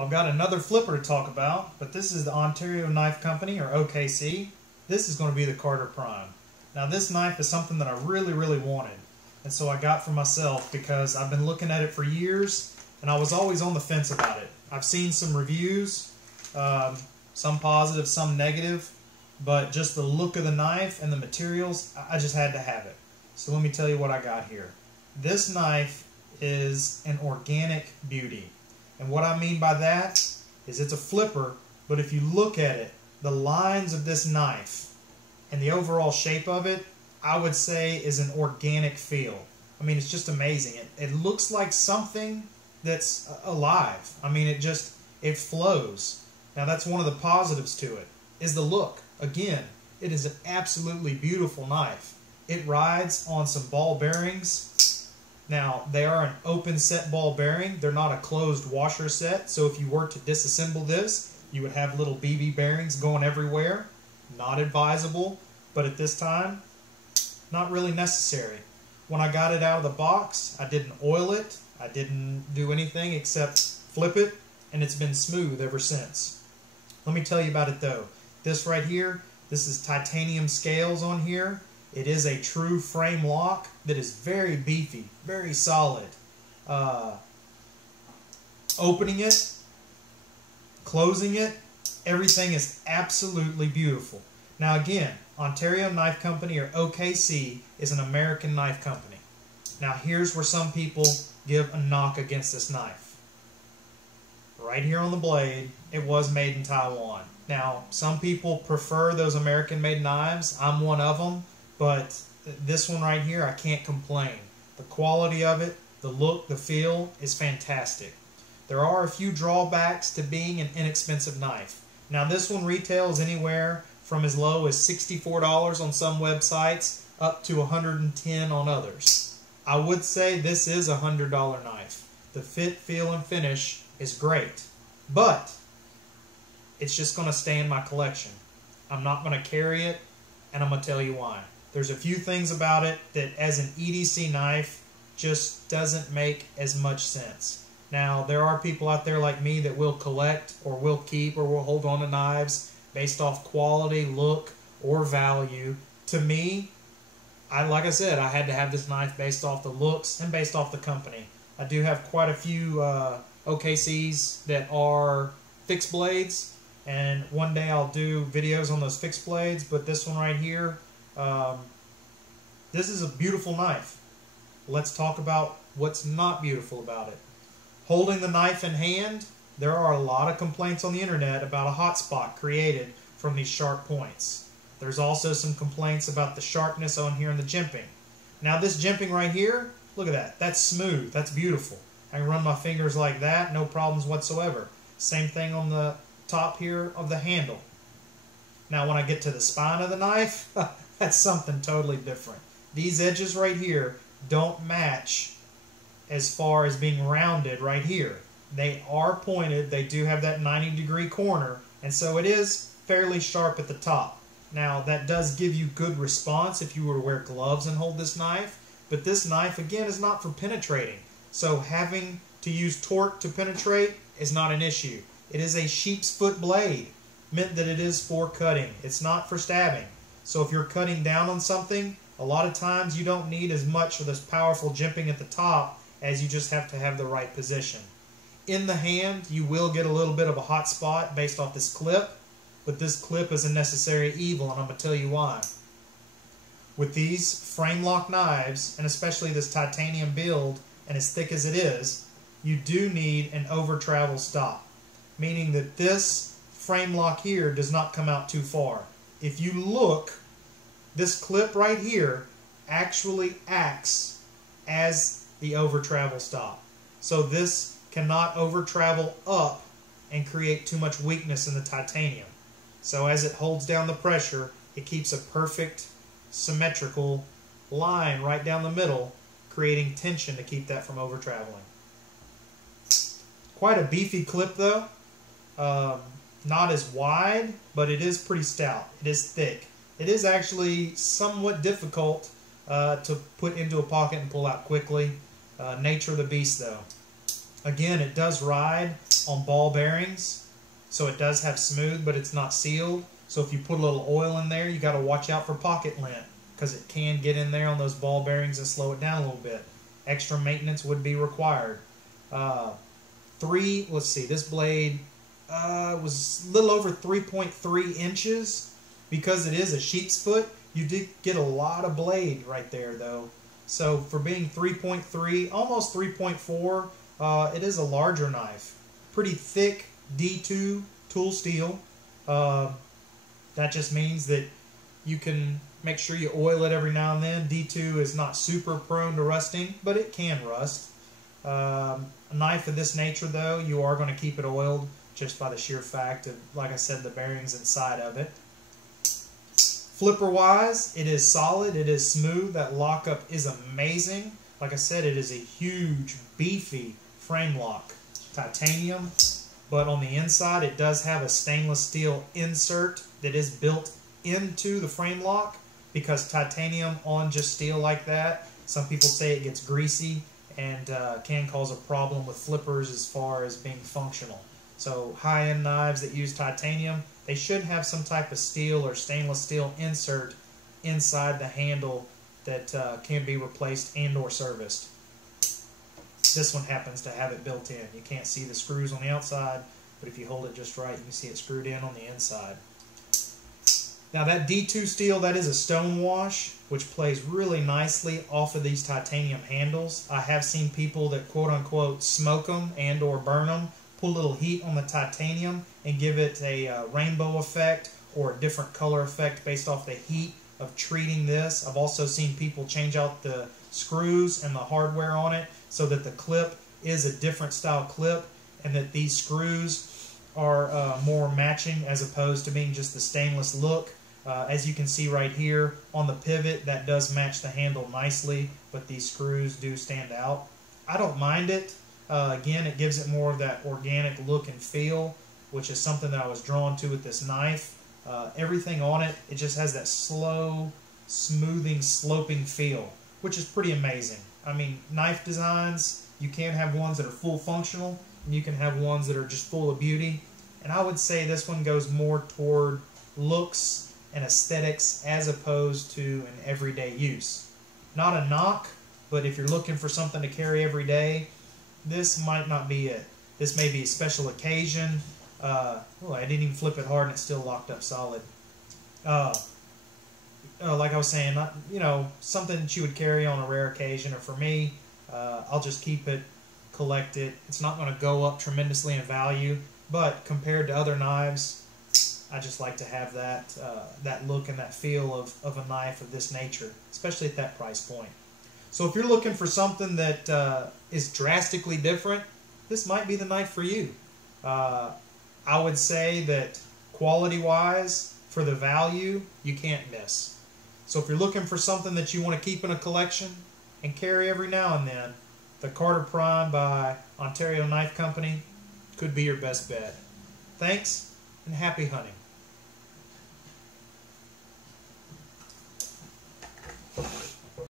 Well, I've got another flipper to talk about, but this is the Ontario Knife Company, or OKC. This is going to be the Carter Prime. Now this knife is something that I really wanted, and so I got for myself because I've been looking at it for years and I was always on the fence about it. I've seen some reviews, some positive, some negative, but just the look of the knife and the materials, I just had to have it. So let me tell you what I got here. This knife is an organic beauty. And what I mean by that is it's a flipper, but if you look at it, the lines of this knife and the overall shape of it, I would say is an organic feel. I mean, it's just amazing. It looks like something that's alive. I mean, it flows. Now that's one of the positives to it, is the look. Again, it is an absolutely beautiful knife. It rides on some ball bearings. Now, they are an open set ball bearing. They're not a closed washer set. So if you were to disassemble this, you would have little BB bearings going everywhere. Not advisable, but at this time, not really necessary. When I got it out of the box, I didn't oil it. I didn't do anything except flip it, and it's been smooth ever since. Let me tell you about it though. This right here, this is titanium scales on here. It is a true frame lock that is very beefy, very solid. Opening it, closing it, everything is absolutely beautiful. Now again, Ontario Knife Company, or OKC, is an American knife company. Now here's where some people give a knock against this knife. Right here on the blade, it was made in Taiwan. Now, some people prefer those American-made knives. I'm one of them. But this one right here, I can't complain. The quality of it, the look, the feel is fantastic. There are a few drawbacks to being an inexpensive knife. Now this one retails anywhere from as low as $64 on some websites up to $110 on others. I would say this is a $100 knife. The fit, feel, and finish is great. But it's just going to stay in my collection. I'm not going to carry it, and I'm going to tell you why. There's a few things about it that as an EDC knife just doesn't make as much sense. Now, there are people out there like me that will collect or will keep or will hold on to knives based off quality, look, or value. To me, like I said, I had to have this knife based off the looks and based off the company. I do have quite a few OKCs that are fixed blades, and one day I'll do videos on those fixed blades, but this one right here, this is a beautiful knife. Let's talk about what's not beautiful about it. Holding the knife in hand, there are a lot of complaints on the internet about a hot spot created from these sharp points. There's also some complaints about the sharpness on here in the jimping. Now this jimping right here, look at that. That's smooth. That's beautiful. I can run my fingers like that, no problems whatsoever. Same thing on the top here of the handle. Now when I get to the spine of the knife, that's something totally different. These edges right here don't match as far as being rounded right here. They are pointed, they do have that 90-degree corner, and so it is fairly sharp at the top. Now that does give you good response if you were to wear gloves and hold this knife, but this knife again is not for penetrating. So having to use torque to penetrate is not an issue. It is a sheep's foot blade, meant that it is for cutting. It's not for stabbing. So if you're cutting down on something, a lot of times you don't need as much of this powerful jimping at the top as you just have to have the right position. In the hand, you will get a little bit of a hot spot based off this clip, but this clip is a necessary evil, and I'm going to tell you why. With these frame lock knives, and especially this titanium build, and as thick as it is, you do need an over travel stop, meaning that this frame lock here does not come out too far. If you look, this clip right here actually acts as the over travel stop. So this cannot over travel up and create too much weakness in the titanium. So as it holds down the pressure, it keeps a perfect symmetrical line right down the middle, creating tension to keep that from over traveling. Quite a beefy clip though. Not as wide, but it is pretty stout. It is thick. It is actually somewhat difficult to put into a pocket and pull out quickly. Nature of the beast though. Again, it does ride on ball bearings, so it does have smooth, but it's not sealed. So if you put a little oil in there, you got to watch out for pocket lint, because it can get in there on those ball bearings and slow it down a little bit. Extra maintenance would be required. Let's see, this blade was a little over 3.3 inches. Because it is a sheep's foot, you did get a lot of blade right there, though. So for being 3.3, almost 3.4, it is a larger knife. Pretty thick D2 tool steel. That just means that you can make sure you oil it every now and then. D2 is not super prone to rusting, but it can rust. A knife of this nature, though, you are going to keep it oiled just by the sheer fact of, like I said, the bearings inside of it. Flipper-wise, it is solid, it is smooth, that lockup is amazing. Like I said, it is a huge, beefy frame lock. Titanium, but on the inside it does have a stainless steel insert that is built into the frame lock, because titanium on just steel like that, some people say it gets greasy and can cause a problem with flippers as far as being functional. So high-end knives that use titanium, they should have some type of steel or stainless steel insert inside the handle that can be replaced and or serviced. This one happens to have it built in. You can't see the screws on the outside, but if you hold it just right, you can see it screwed in on the inside. Now that D2 steel, that is a stone wash, which plays really nicely off of these titanium handles. I have seen people that quote-unquote smoke them and or burn them, put a little heat on the titanium and give it a rainbow effect or a different color effect based off the heat of treating this. I've also seen people change out the screws and the hardware on it so that the clip is a different style clip and that these screws are more matching as opposed to being just the stainless look. As you can see right here on the pivot, that does match the handle nicely, but these screws do stand out. I don't mind it. Again, it gives it more of that organic look and feel, which is something that I was drawn to with this knife. Everything on it, it just has that slow, smoothing, sloping feel, which is pretty amazing. I mean, knife designs, you can have ones that are full functional, and you can have ones that are just full of beauty. And I would say this one goes more toward looks and aesthetics as opposed to an everyday use. Not a knock, but if you're looking for something to carry every day, this might not be it. This may be a special occasion. Oh, I didn't even flip it hard and it's still locked up solid. Like I was saying, something that you would carry on a rare occasion, or for me, I'll just keep it, collect it. It's not going to go up tremendously in value, but compared to other knives, I just like to have that that look and that feel of a knife of this nature, especially at that price point. So if you're looking for something that is drastically different, this might be the knife for you. I would say that quality-wise, for the value, you can't miss. So if you're looking for something that you want to keep in a collection and carry every now and then, the Carter Prime by Ontario Knife Company could be your best bet. Thanks, and happy hunting.